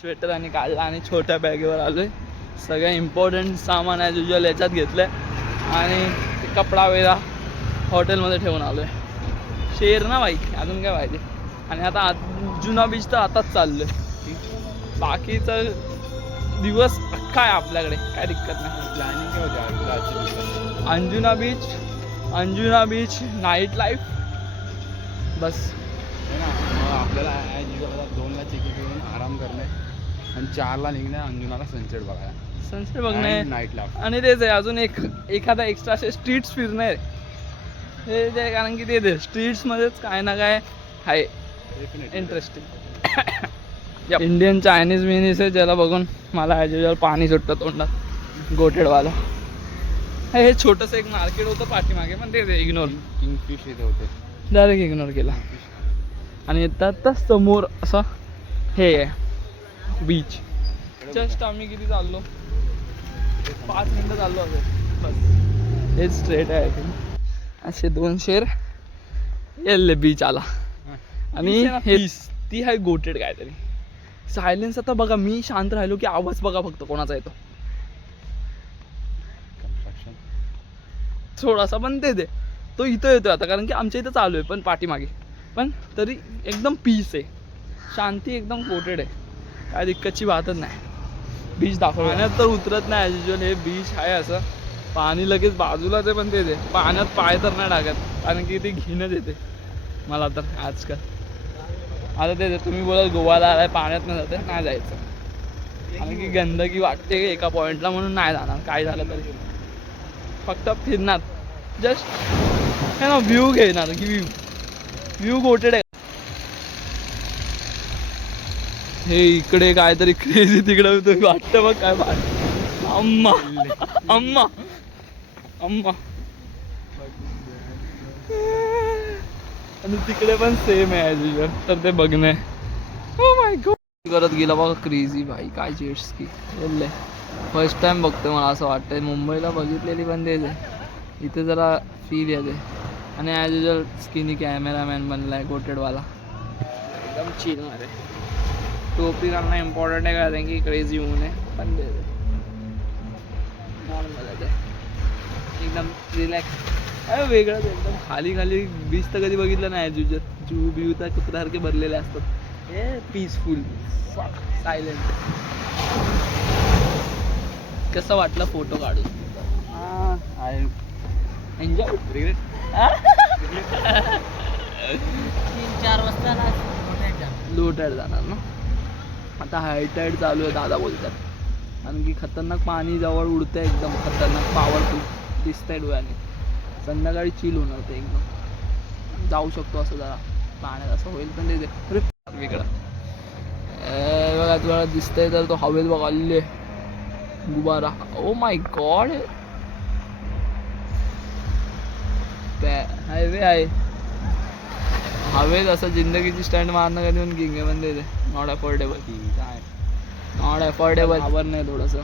Sweater आणि काढला आणि छोट्या बॅगेवर आलोय. सगळं इम्पॉर्टंट सामान ॲज युजल याच्यात घेतलं आहे आणि कपडा वेळा हॉटेलमध्ये ठेवून आलो आहे. शेर ना बाई, अजून काय पाहिजे. आणि आता जुना बीच तर आताच चाललो आहे. बाकीचं दिवस अख्खा आहे आपल्याकडे, काय दिक्कत नाही. प्लॅनिंग काय होती आजच्या दिवसाची? अंजुना बीच नाईट लाईफ बस. है ना. मग आपल्याला ॲज युजल 2ला चेकिंग करून आराम करणे आणि 4ला निघणे अंजुनाला सनसेट बघायला. सनसेट बघणे नाईट लाईफ. आणि तेच आहे अजून एखादा एक्स्ट्रा असे स्ट्रीट्स फिरणे हे जे, कारण की ते स्ट्रीट्समध्येच काय ना काय आहे इंटरेस्टिंग. इंडियन चायनीज मिनीस आहे ज्याला बघून मला ॲज युजल पाणी सुटतं तोंडात. गोटेडवाला हे छोटंसं एक मार्केट होतं पाठीमागे, पण ते इग्नोर, किंगफिश इथे होते, डायरेक्ट इग्नोर केला. आणि येतात समोर असं हे आहे बीच. जस्ट आम्ही किती चाललो, 5 मिनटं चाललो असेल बस. हेच स्ट्रेट आहे. असे 2 शेर येल्ले बीच आला. आणि हे ती आहे गोटेड काहीतरी. सायलेन्स आता बघा, मी शांत राहिलो की आवाज बघा फक्त कोणाचा येतो थोडासा, पण ते तो इथं येतोय आता, कारण की आमच्या इथं चालू आहे पण पाठीमागे, पण तरी एकदम पीस आहे, शांती एकदम गोटेड आहे. काय दिक्कतची बातच नाही. बीच दाखव, पाण्यात तर उतरत नाही ॲज युजल. हे बीच आहे असं, पाणी लगेच बाजूलाच आहे, पण ते पाण्यात पाय तर नाही टाकत, कारण की ती घिणच येते मला तर आजकाल. आता ते तुम्ही बोलाल गोवाला आलाय पाण्यात नाही जाते, नाही जायचं, कारण की गंदगी वाटते एका पॉईंटला, म्हणून नाही जाणार. काय झालं तरी फक्त फिरणार, जस्ट है ना, व्ह्यू घेणार. की व्ह्यू गोटेड आहे. हे इकडे काहीतरी क्रेझी तिकडे वाटतं बघ काय अम्मा अम्मा अम्मा. आणि तिकडे पण सेम आहे ॲज युजल, तर ते बघणे. ओ माय गॉड करत गेला बघा क्रेझी भाई. काय जेट स्की बोलले, फर्स्ट टाइम बघतोय मला असं वाटतंय. मुंबईला बघितलेली पण तेच आहे, इथे जरा फील येते. आणि ॲज युजल स्किनी कॅमेरामॅन बनलाय गोटेडवाला, एकदम चिल मध्ये. टोपी घालणं इम्पॉर्टंट आहे कारण की क्रेझी होऊ नये, पण ते नॉर्मल आहे एकदम रिलॅक्स. अरे वेगळंच एकदम. खाली खाली बीच तर कधी बघितलं नाही ॲज युजल. जू बिऊ तर कुत्र्यासारखे भरलेले असतात. हे पीसफुल, सायलेंट. कसं वाटलं फोटो काढून? एन्जॉय. 3-4 वाजता लोटायला जाणार ना आता. हाय टाईड चालू आहे दादा बोलतात, कारण की खतरनाक पाणी जवळ उडतंय, एकदम खतरनाक पॉवरफुल दिसतंय डोळ्याने. संध्याकाळी चिल होणार ते एकदम. जाऊ शकतो असं जरा पाण्यात, असं होईल. पण ते अरे वेगळं बघा तुला दिसतंय तर तो हवेत बघा गुबारा. ओ माय गॉड, हायवे आहे हवेत. असं जिंदगीची स्टँड मारणं कधी पण किंग आहे, पण ते नॉट अफोर्डेबल. काय नॉट अफोर्डेबल. घाबर नाही थोडंसं,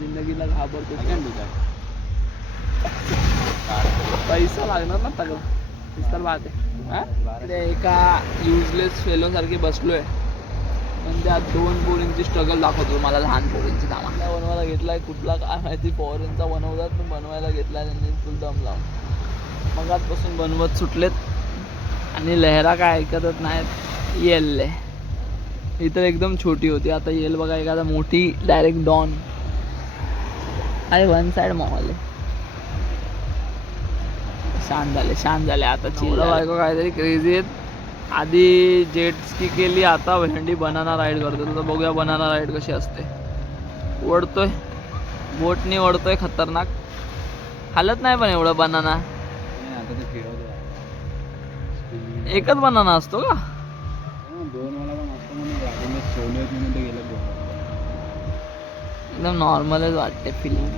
जिंदगीला घाबरतो. पैसा लागणार ना सगळं, तर बात आहे. एका युजलेस फेलोसारखी बसलोय, पण त्या 2 पोरींची स्ट्रगल दाखवतो मला. लहान पोरींची धामा बनवायला घेतलाय, कुठला काय माहिती पोरींचा बनवतात, पण बनवायला घेतलाय त्यांनी फुल दम लावून. मग आजपासून बनवत सुटलेत आणि लहरा काय ऐकतच नाहीत. येल्ले ही तर एकदम छोटी होती, आता येल बघा एखादा मोठी डायरेक्ट डॉन आहे. 1 साइड मॉल आहे. शांत झाले आता. चिल्ला बायको काहीतरी क्रेझी आहेत. आधी जेट स्की केली, आता भेंडी बनाना राईड करतो. तर बघूया बनाना राईड कशी असते. ओढतोय बोटनी, ओढतोय खतरनाक. हालत नाही पण एवढं बनाना. एकच बनाना असतो का? 2 वाला पण असतो म्हणून गाडीने ठेवले म्हणून ते गेलं. एकदम नॉर्मलच वाटते फिलिंग.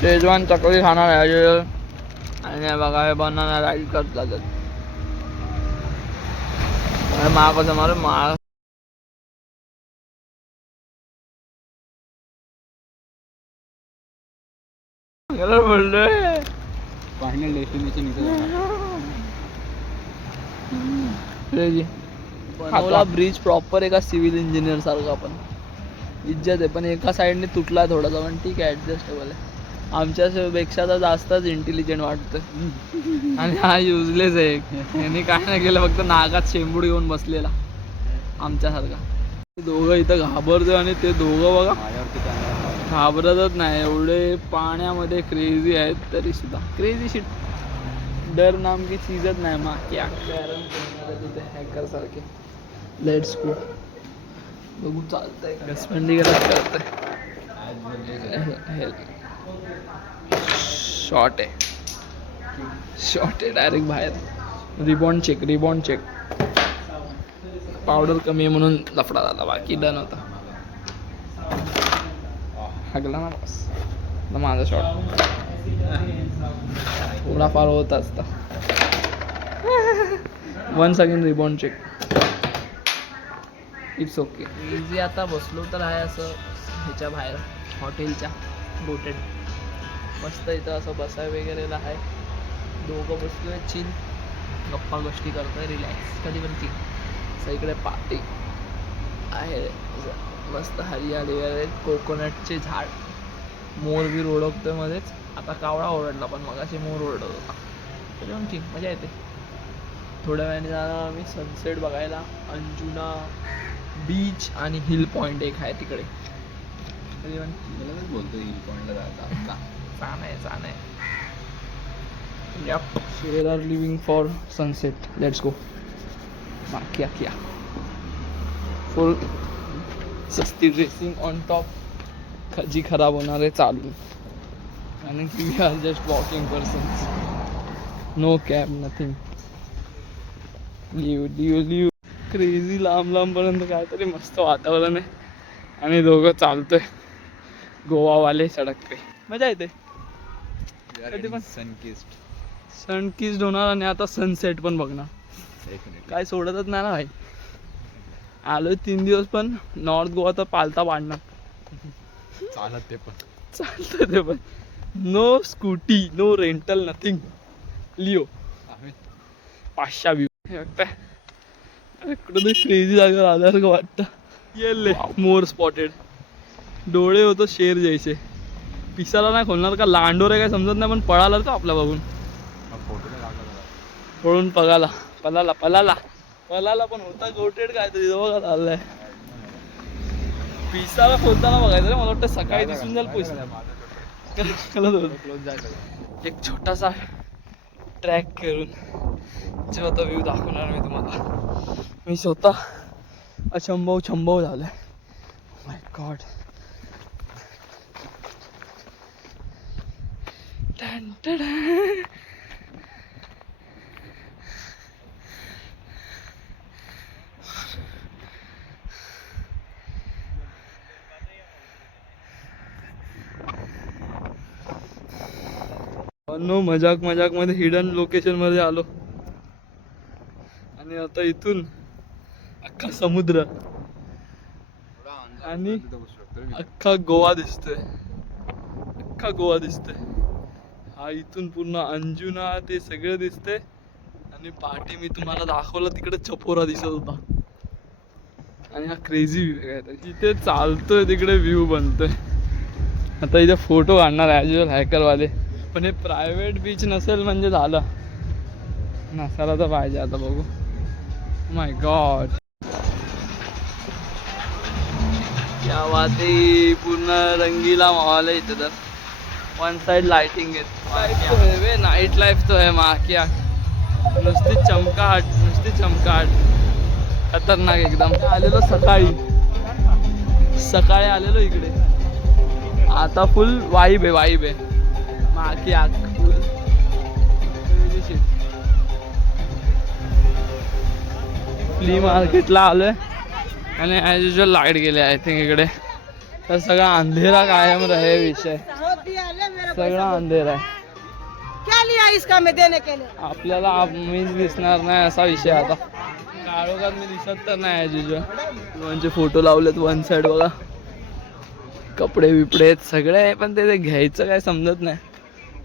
शेजवान चकली खाणार आहे आणि बघा हे बनाना राईड करत जातात. माळ कसं मार माळ. बोललोय फायनल डेस्टिनेशन इथे. बनवला ब्रिज प्रॉपर एका सिव्हिल इंजिनियर सारखा. पण इज्जत आहे, पण एका साईडने तुटला थोडासा, पण ठीक आहे ऍडजस्टेबल आहे. आमच्यापेक्षा तर जास्तच इंटेलिजंट वाटतं. आणि हा युजलेस आहे. यांनी काय नाही केलं, फक्त नागात शेंबूड घेऊन बसलेला आमच्यासारखा. दोघं इथं घाबरतो आणि ते दोघं बघा माझ्यावरती घाबरतच नाही. एवढे पाण्यामध्ये क्रेझी आहेत तरी सुद्धा क्रेझी शिट. डर नाम की चीजच नाही. माकी तिथे हॅकर सारखे. Let's go. बघू चालतंय कसपंडी करतंय. शॉर्ट आहे डायरेक्ट बाहेर. Rebound check. पावडर कमी आहे म्हणून लफडा झाला, बाकी डन होता. हगला ना बस माझा शॉट थोडाफार होत असता. Once again rebound check. It's okay. Easy. आता बसलो तर आहे असं ह्याच्या बाहेर हॉटेलच्या बोटेड. मस्त इथं असं बसाय वगैरेला आहे. दोघं बसलोय चिल, गप्पा गोष्टी करतोय, रिलॅक्स. कधी पण चिल. इकडे पार्टी आहे, मस्त हरियाली वगैरे, कोकोनटचे झाड, मोर बी ओळखतोय मध्येच. आता कावळा ओरडला, पण मगाशी मोर ओरडत होता. तरी पण ठीक, मजा येते. थोड्या वेळाने जाणार आम्ही सनसेट बघायला. अंजुना बीच आणि हिल पॉईंट एक आहे तिकडे. तरी पण बोलतो हिल पॉईंटला जायचं. छान आहे. Here are living for sunset. Let's go. क्या फुल सस्ती ड्रेसिंग ऑन टॉप. खजी खराब होणार आहे चालू. आणि we are just walking persons. No cab, nothing. Live crazy. लांब पर्यंत काहीतरी मस्त वातावरण आहे. आणि दोघं चालतोय गोवावाले सडक पे. मजा येते. कधी पण सनकिस्ड होणार आणि आता सनसेट पण बघणार. काय सोडतच नाही ना भाई. आलोय 3 दिवस, पण नॉर्थ गोवा तर पालता पाडणार. चालतं ते पण. No scooty, no rental, nothing. लिओ 500 व्ह्यू. कुठं क्रेझी जागेवर आल्यासारखं वाटतं. येले मोर स्पॉटेड. डोळे होतो शेर जैसे. पिसाला नाही खोलणार का, लांडोर आहे काय समजत नाही, पण पळाला तो आपला बघून. पळून पळाला पण होता गोटेड काहीतरी बघा चाललाय. पिसाला खोलताना बघायचं रे. मला वाटतं सकाळी दिसून जाईल पैसा. एक छोटासा ट्रॅक करून जेव्हा तो व्ह्यू दाखवणार मी तुम्हाला. मी स्वतः अचंबव झालाय. माय गॉड. मजाक मध्ये हिडन लोकेशन मध्ये आलो. आणि आता इथून अख्खा समुद्र आणि अख्खा गोवा दिसतोय. हा इथून पूर्ण अंजुना ते सगळं दिसतंय. आणि पाठी मी तुम्हाला दाखवलं तिकडे चपोरा दिसत होता. आणि हा क्रेझी व्ह्यू आहे. जिथे चालतोय तिकडे व्ह्यू बनतोय. आता इथे फोटो काढणार ॲज युजल हॅकरवाले. पण हे प्रायव्हेट बीच नसेल म्हणजे झालं. नसायला तर पाहिजे. आता बघू. माय गॉड, क्या बात आहे. पूर्ण रंगीला माहोल आहे इथे. तर वन साइड लाइटिंग आहे. नाईट लाईफ तो आहे माकिया. नुसती चमकाट. खतरनाक एकदम. आलेलो सकाळी आलेलो इकडे. आता फुल वाईब आहे. माकिया फुल फ्ली मार्केटला आलोय. आणि ॲज युजल लाईट गेले आय थिंक इकडे. तर सगळा अंधेरा कायम रहे विषय. सगळा अंधेरा आहे. आपल्याला मीच दिसणार नाही असा विषय. आता काळोखात मी दिसत तर नाही ॲज युजल. म्हणजे फोटो लावलेत वन साईड बघा. कपडे बिपडे सगळे आहे, पण ते घ्यायचं काय समजत नाही.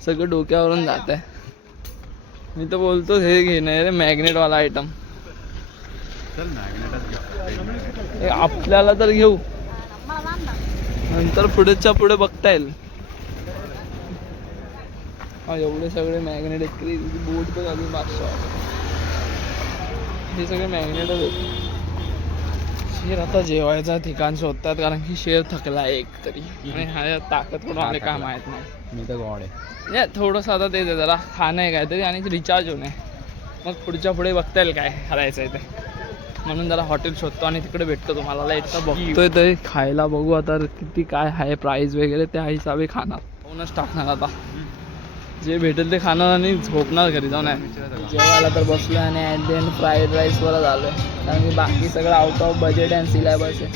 सगळं डोक्यावरून जात आहे. मी तर बोलतो हे घेणार रे मॅग्नेटवाला आयटम. चल मॅग्नेट हे आपल्याला तर घेऊ, नंतर पुढेच्या पुढे बघता येईल. हा एवढे सगळे मॅग्नेट आहेत, बोट तर अजून 500. हे सगळे मॅग्नेटच आहेत. शेर आता जेवायचा ठिकाण शोधतात कारण की शेर थकला एक तरी, आणि हा ताकद करून आले काय माहित नाही. मी तर गॉड आहे. थोडंसं आता ते जरा खाणं आहे काहीतरी आणि रिचार्ज होणे, मग पुढच्या पुढे बघता येईल काय करायचं आहे ते. म्हणून जरा हॉटेल शोधतो आणि तिकडे भेटतो तुम्हाला. लाईटचा बघतोय तरी खायला बघू आता किती काय आहे प्राईस वगैरे, त्या हिसाबे खाणार. होऊनच टाकणार आता, जे भेटेल ते खाणार आणि झोपणार घरी जाऊन. जेवायला तर बसलो आणि ॲट द एंड फ्राईड राईसवरच आलो आहे, कारण की बाकी सगळं out of budget and syllabus आहे.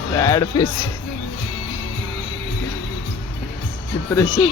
Fried fish depression.